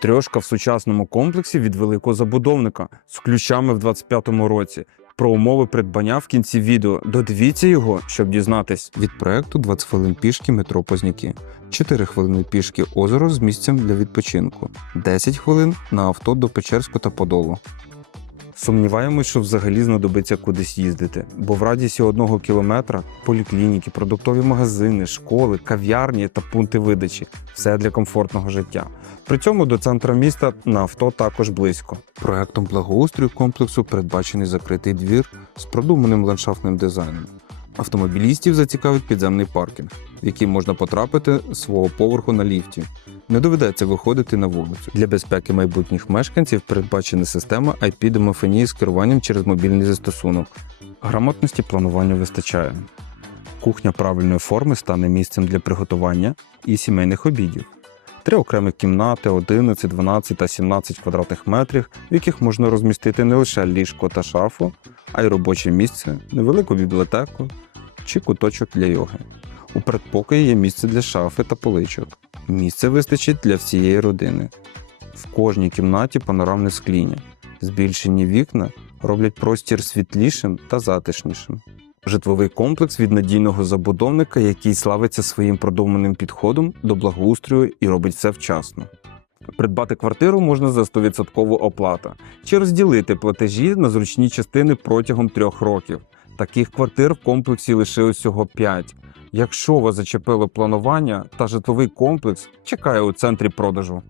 Трьошка в сучасному комплексі від великого забудовника з ключами в 25-му році. Про умови придбання в кінці відео. Додивіться його, щоб дізнатись. Від проекту 20 хвилин пішки метро Позняки, 4 хвилини пішки озеро з місцем для відпочинку, 10 хвилин на авто до Печерську та Подолу. Сумніваємось, що взагалі знадобиться кудись їздити, бо в радісі одного кілометра поліклініки, продуктові магазини, школи, кав'ярні та пункти видачі все для комфортного життя. При цьому до центра міста на авто також близько. Проектом благоустрою комплексу передбачений закритий двір з продуманим ландшафтним дизайном. Автомобілістів зацікавить підземний паркінг, в який можна потрапити з свого поверху на ліфті. Не доведеться виходити на вулицю. Для безпеки майбутніх мешканців передбачена система IP-домофонії з керуванням через мобільний застосунок. Грамотності планування вистачає. Кухня правильної форми стане місцем для приготування і сімейних обідів. Три окремі кімнати 11, 12 та 17 квадратних метрів, в яких можна розмістити не лише ліжко та шафу, а й робоче місце, невелику бібліотеку чи куточок для йоги. У передпокої є місце для шафи та поличок. Місця вистачить для всієї родини. В кожній кімнаті панорамне скління. Збільшені вікна роблять простір світлішим та затишнішим. Житловий комплекс від надійного забудовника, який славиться своїм продуманим підходом до благоустрою і робить все вчасно. Придбати квартиру можна за 100% оплата чи розділити платежі на зручні частини протягом трьох років. Таких квартир в комплексі лише усього 5. Якщо вас зачепило планування та житловий комплекс, чекає у центрі продажу.